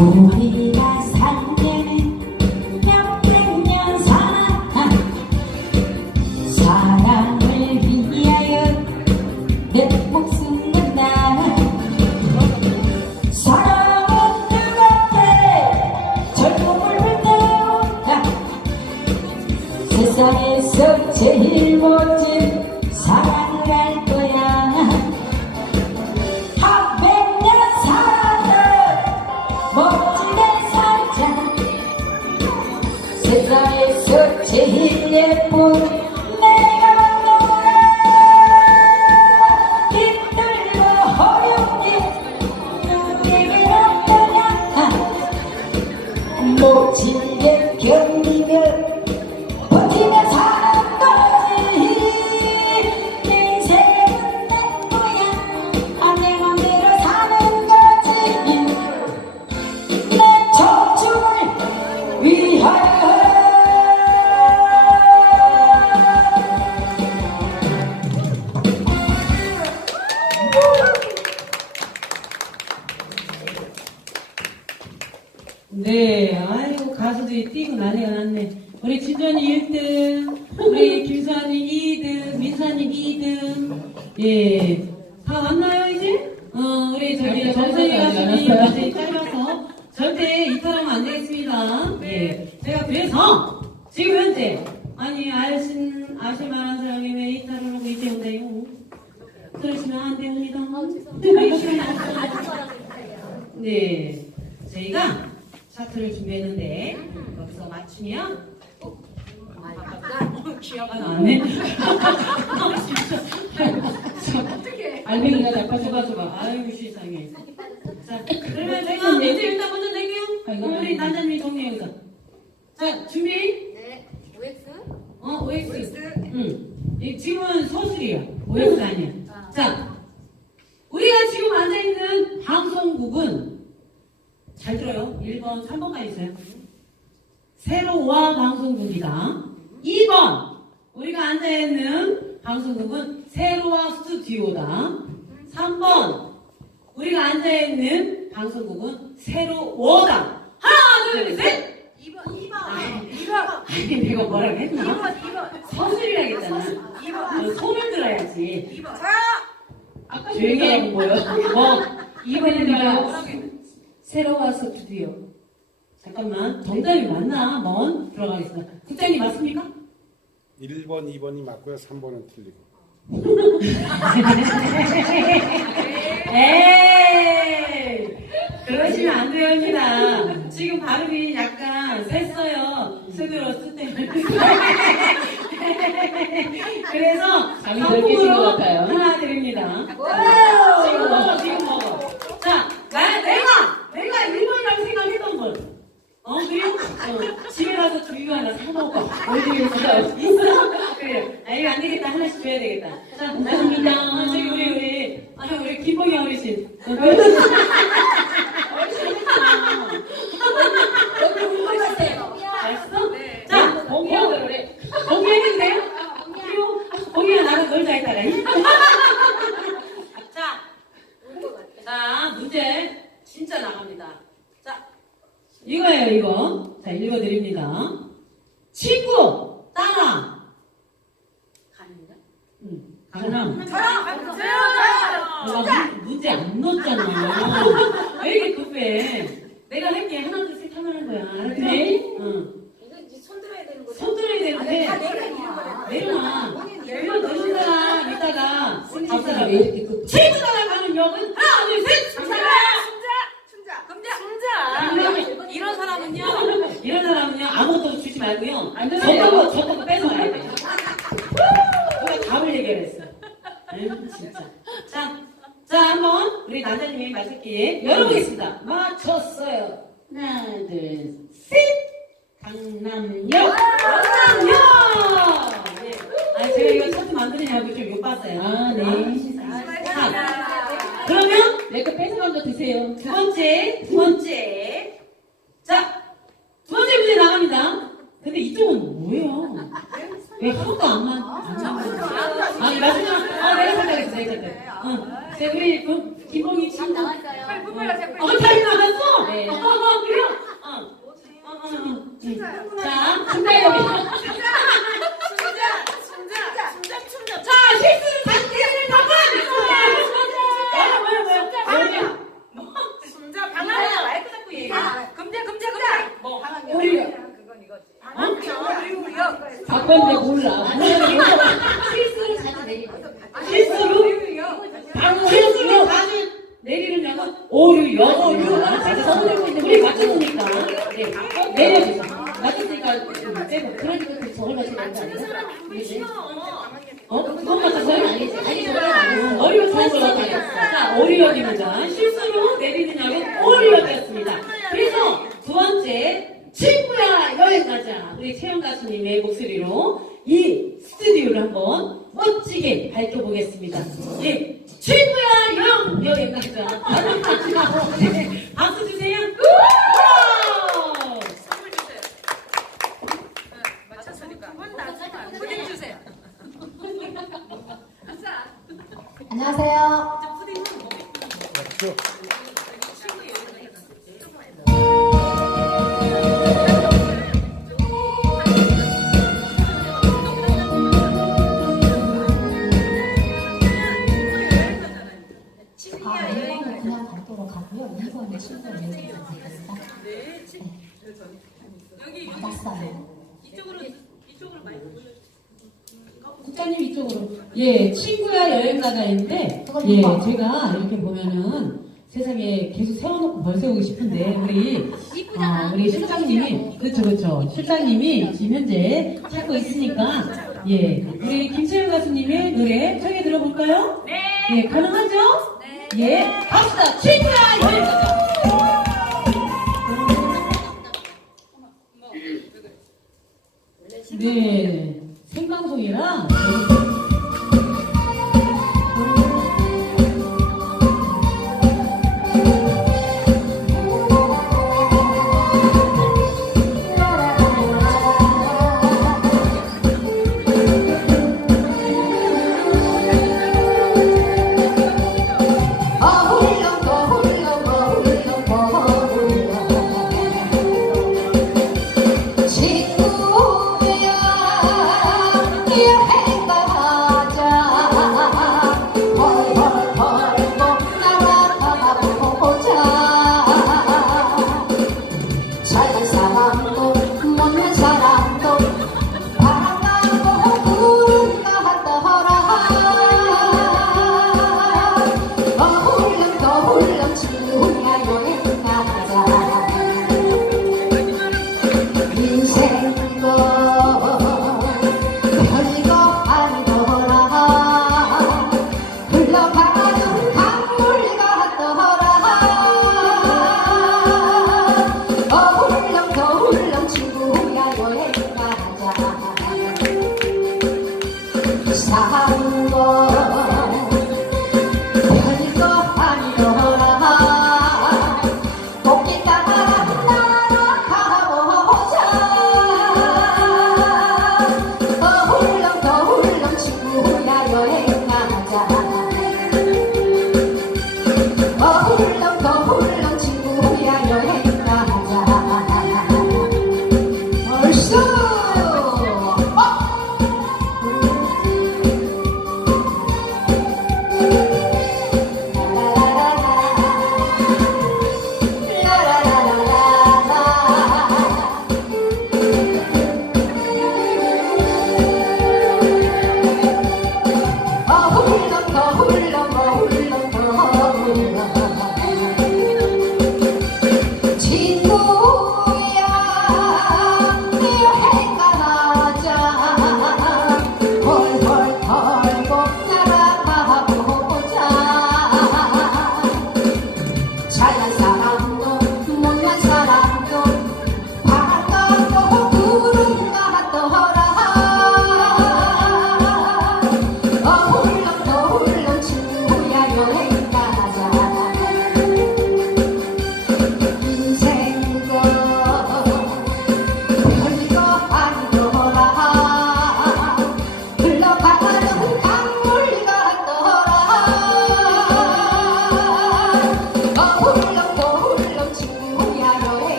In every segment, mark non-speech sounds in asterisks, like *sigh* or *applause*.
우리가 예, 제가 그래서 지금 현재 아니 아신 아실만한 사람이 왜 이탈을 하고 있대요? 그러시면 안 됩니다. *laughs* 네, 저희가 차트를 준비했는데 여기서 맞추면 기억 안 나네. 알맹이가 자빠져가지고 아유 세상에. 자, 그러면 제가 멘트 일단 먼저 낼게요. 우리 난자님 정리 여기서. 자, 준비. 네, OX? 어, OX. 응. 이 지금은 서술이야. OX 아니야. 자, 우리가 지금 앉아 있는 방송국은 잘 들어요. 1번, 3번만 있어요. 세로와 방송국이다. 2번, 우리가 앉아있는 방송국은 세로와 스튜디오다. 3번, 우리가 앉아있는 방송국은 세로워다. 하나, 둘, 셋! 2번, 2번. 아니, 내가 뭐라고 했나? 2번, 2번. 서술이라 했잖아. 2번. 너 손을 들어야지. 2번. 아까 조용히 하고 뭐요? 뭐? 2번이니까 새로와 스튜디오. 잠깐만 정답이 맞나? 먼 들어가겠습니다. 국장님 맞습니까? 1번, 2번이 맞고요. 3번은 틀리고. *laughs* 에이 그러시면 안 됩니다. 지금 발음이 약간 셌어요. *laughs* 그래서 잠이 덜 깨신 것 상품으로. 하나 드립니다. 와우. 지금 먹어, 지금 먹어. 자, 나, 내가, 내가 1번이라고 생각했던 분. 어, 그래요? 어, 집에 가서 두유 하나 사먹어. 어디 있어? 있어? 그래요. 아, 이거 안 되겠다. 하나씩 줘야 되겠다. 자, 감사합니다. 어, 저기 우리, 우리, 아, 우리 김봉희 어르신. 어, 어르신 했잖아. 여기 궁금하세요. 알았어? 네. 자, 봉희야, 그래. 봉희 해도 돼요? 그리고 봉희야, 나랑 놀자 했다가. 자, 자, 문제 진짜 나갑니다. 자, 이거예요, 이거. 자, 읽어드립니다. 친구, 따라. 가는가? 응, 가능. 저요. 저요. 나 문- 문제 안 넣었잖아. 왜 이렇게 급해? 내가 할게. 하나, 둘, 셋 하면 하는 거야. 알았지? 네. 응. 그러면 내거 뺏어간 거 드세요. 두 번째, 두 번째. 자, 두 번째 문제 나갑니다. 근데 이쪽은 뭐예요? 왜 하나도 안 나? 아, 네, 마지막. 아, 내가 생각했어, 내가 생각했어. 응. 제 우리 그 김봉이 친구. 빨리 분발라, 제가 빨리. 어, 그 타임 나갔어? 네. 어, 어, 어 그래? 어. 어, 어, 어. 응. 자, 준다, 여기. 자, 실수는 안 돼요. 방황이야. 마이크 잡고 얘기해. 금제, 금제, 금제. 뭐. 오히려. 그건 이거지. 방아. 그리고 우리가. 바쁜데 몰라. 어, 실수로 자주 내리고. 실수로? 방어 실수로 내리면 오류, 여오류. 우리 맞춰주니까. 내려주자. 맞췄으니까 네. 아, 네. 떼고. 그러니까 저걸 맞추는 거 아니야? 어? 그건 맞춰서 아니지. 아니, 저건 아니고. 어려운 사실로 어려운 이면 국장님 이쪽으로. 예, 친구야 여행 그건 예. 제가 이렇게 보면은 세상에 계속 세워놓고 벌 세우고 싶은데, 우리, 아, 우리 실장님이, 그쵸, 그쵸. 실장님이 지금 현재 찾고 있으니까, 예, 우리 김채영 가수님의 노래 청해 들어볼까요? 네. 예, 가능하죠? 네. 예, 갑시다. 친구야 여행 가자. 네, 생방송이라.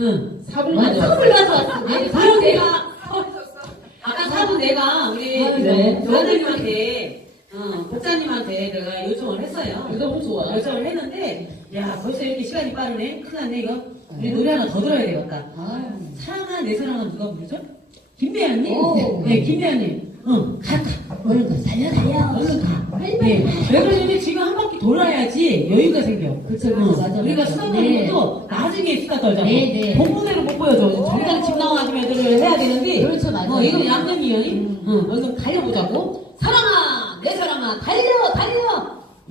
응. 사불 사불 나서 왔어. 내 그리고 사불 내가, 아까 사부 내가 우리 아, 네. 조원장님한테, 어, 복사님한테 내가 요청을 했어요. 너무 좋아. 요청을 했는데, 야, 벌써 이렇게 시간이 빠르네? 큰일 났네, 이거. 우리 노래 하나 더 들어야 되겠다. 아, 사랑아, 내 사랑은 누가 부르죠? 오. 네, 김배연님. 응, 가, 가. 얼른 가. 달려 달려. 얼른 가. 네. 왜 그러냐면 지금 한 바퀴 돌아야지 여유가 생겨. 그쵸, 응. 그쵸, 맞아, 우리가 맞아. 수다 떠는 네. 것도 나중에 수다 떨자고. 네, 네. 본무대로 못 보여줘. 정당 집 나와가지고 애들을 해야 되는데. 그렇죠, 맞아요. 어, 이건 양념이요. 음. 응, 얼른 달려보자고. 사랑아, 내 사랑아, 달려, 달려.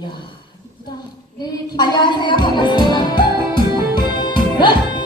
야, 이쁘다. 네, 김- 안녕하세요. 반갑습니다. 그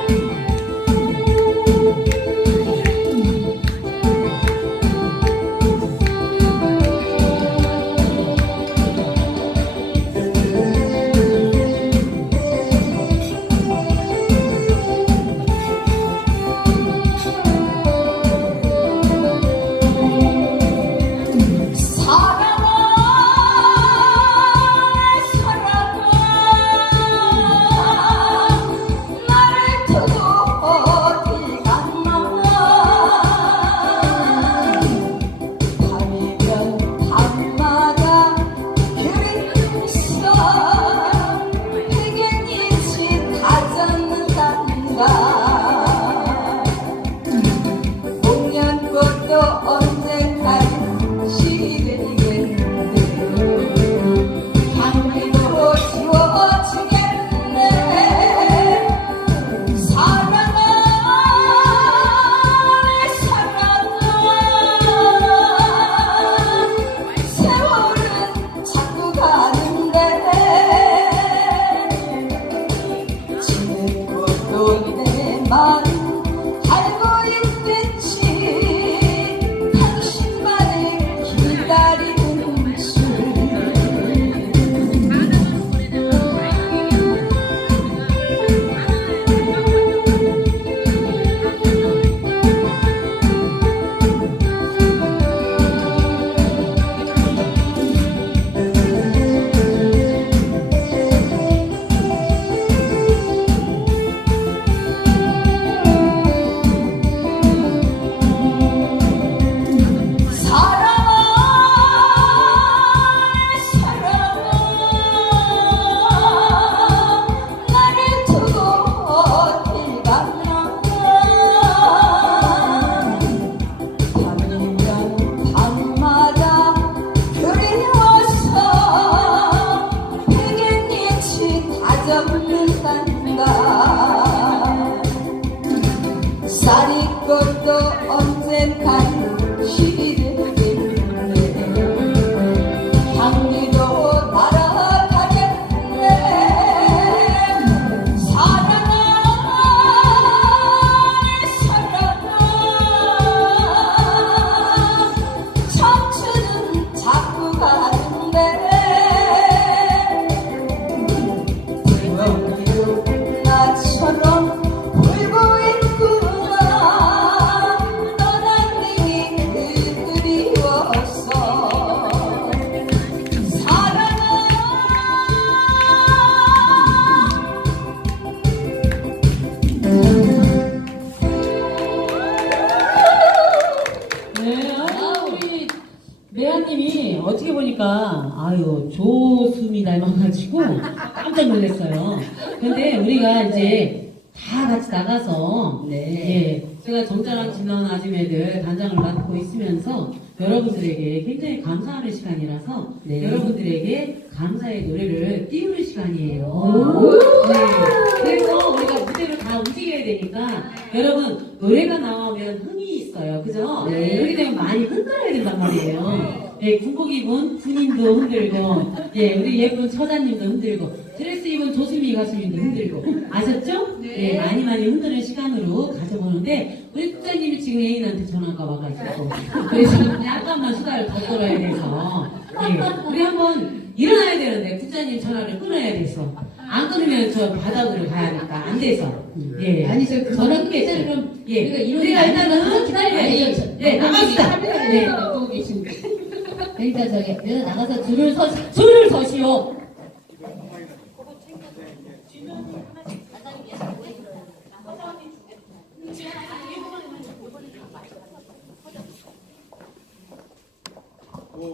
깜짝 놀랐어요. 근데 우리가 이제 다 같이 나가서 네. 예, 제가 정자랑 진나온 아줌매들 단장을 맡고 있으면서 여러분들에게 굉장히 감사하는 시간이라서 네. 여러분들에게 감사의 노래를 띄우는 시간이에요. 네. 그래서 우리가 무대를 다 움직여야 되니까 여러분 노래가 나오면 흥이 있어요. 그죠? 네. 그렇기 때문에 많이 흔들어야 된단 말이에요. 예, 군복 입은 군인도 흔들고, 예, 우리 예쁜 처자님도 흔들고, 드레스 입은 조수미 가수님도 흔들고, 아셨죠? 예, 많이 많이 흔드는 시간으로 가져보는데, 우리 국장님이 지금 애인한테 전화가 와가지고, 그래서 약간만 수다를 더 떨어야 돼서, 예, 우리 한번 일어나야 되는데, 국장님 전화를 끊어야 돼서, 안 끊으면 저 바닥으로 가야 하니까 안 돼서. 예. 아니 저 그- 그게 일단 그럼 예. 우리가 이런 우리가 일단은 기다려야지. 네, 나갑시다. 네. 네. 보고 계십니다. 일단 저기 일단 나가서 줄을 서 줄을 서시오.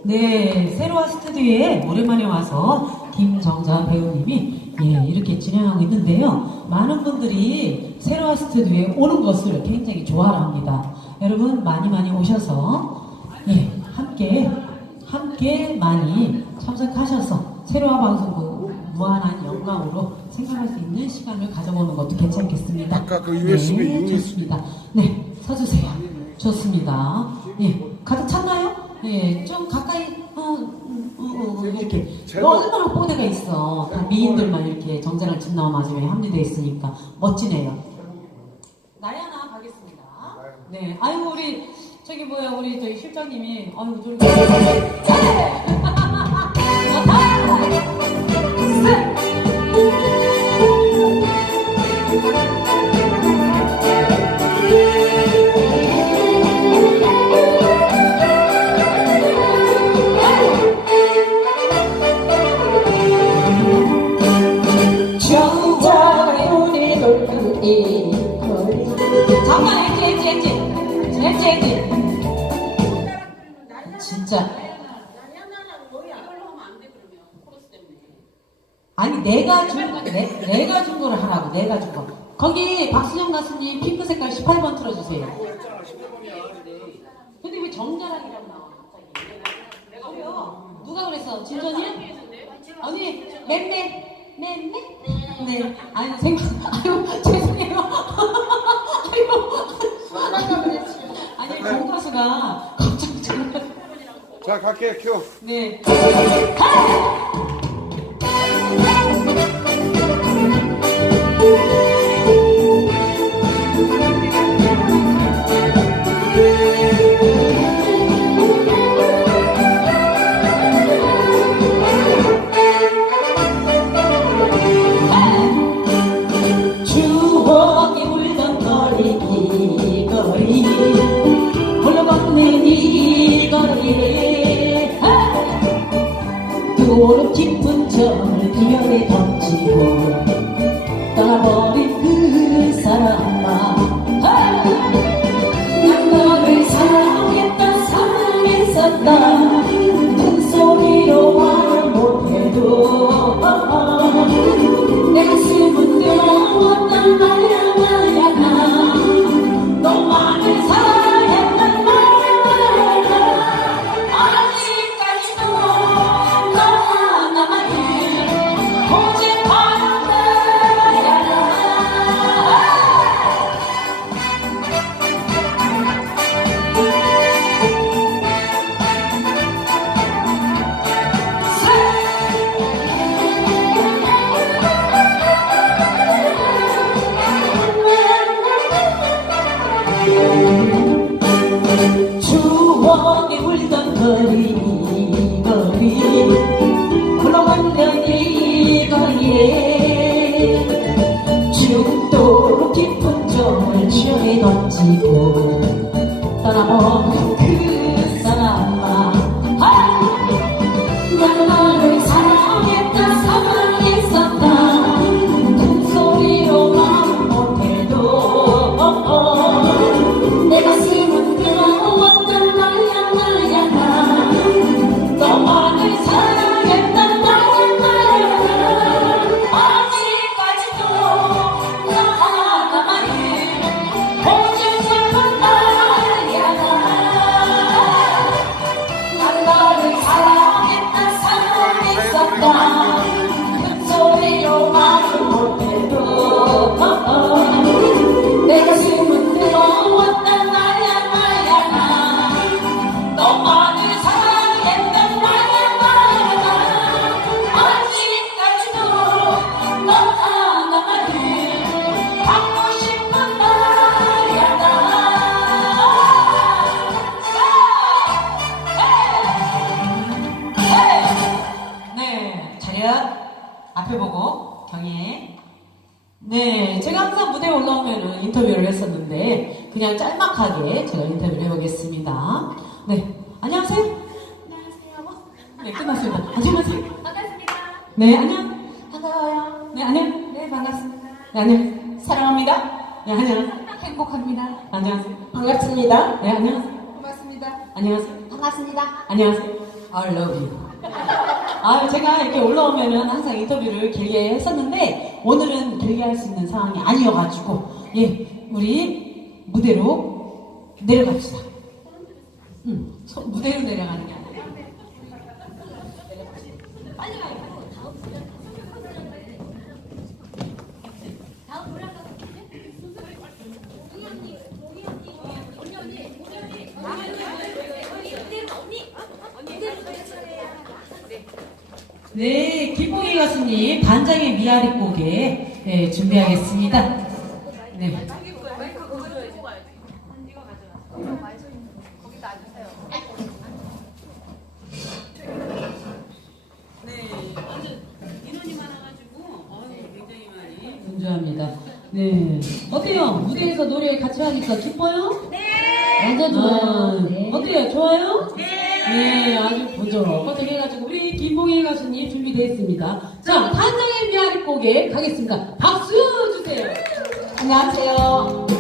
네, 세로와 스튜디오에 오랜만에 와서 김정자 배우님이 예, 이렇게 진행하고 있는데요. 많은 분들이 세로와 스튜디오에 오는 것을 굉장히 좋아합니다. 여러분 많이 많이 오셔서 예, 함께 함께 많이 참석하셔서 세로와 방송국 무한한 영광으로 생각할 수 있는 시간을 가져보는 것도 괜찮겠습니다. 아까 그 USB, 네. 좋습니다. 네, 서주세요. 좋습니다. 예, 가득 찼나요? 예, 좀 가까이, 어, 음, 어, 어, 어, 이렇게. 너 얼마나 뽀대가 있어. 다 미인들만 이렇게 정자랑 진나와 마지막에 합류돼 있으니까 멋지네요. 나야나 가겠습니다. 네, 아이고, 우리, 저기 뭐야, 우리 저희 실장님이, 아이고, 저기. 정자 *laughs* 진짜. 아니 내가 준 거, 내, 내가 준 거를 하라고 내가 준 거. 거기 박수정 가수님 핑크 색깔 18번 틀어주세요. 근데 왜 정자랑이라고 나와 갑자기? 누가 그랬어? 진전이야? 언니 맴매 맴매? 네. 아니 생각 아유 *laughs* 죄송해요. *laughs* 아유. 아니 정가수가 갑자기 정말 자, 갈게, 큐. 네. 추 짤막하게 제가 인터뷰를 해보겠습니다. 네, 안녕하세요. 안녕하세요. 네, 끝났습니다. 안녕하세요. 반갑습니다. 네, 안녕. 반가워요. 네, 안녕. 네, 반갑습니다. 네, 안녕. 사랑합니다. 네, 안녕. 행복합니다. 안녕하세요. 반갑습니다. 네, 안녕하세요. 고맙습니다. 안녕하세요. 반갑습니다. 안녕하세요. I love you. 아, 제가 이렇게 올라오면은 항상 인터뷰를 길게 했었는데 오늘은 길게 할 수 있는 상황이 아니어가지고 예, 우리 무대로 내려갑시다. 응, 손- 무대로 내려가는 게 아니라. 네, 김봉희 가수님 반장의 미아리 곡에 네, 준비하겠습니다. 네. 네, 완전 인원이 많아가지고 어유 굉장히 많이 분주합니다. 네, 어때요? 무대에서 노래 같이 하니까 기뻐요? 네. 완전 좋아요. 아, 네. 어때요? 좋아요? 네. 네, 아주 번쩍번쩍 해가지고 우리 김봉희 가수님 준비되어 있습니다. 자, 단장의 미아리 곡에 가겠습니다. 박수 주세요. 안녕하세요.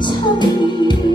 것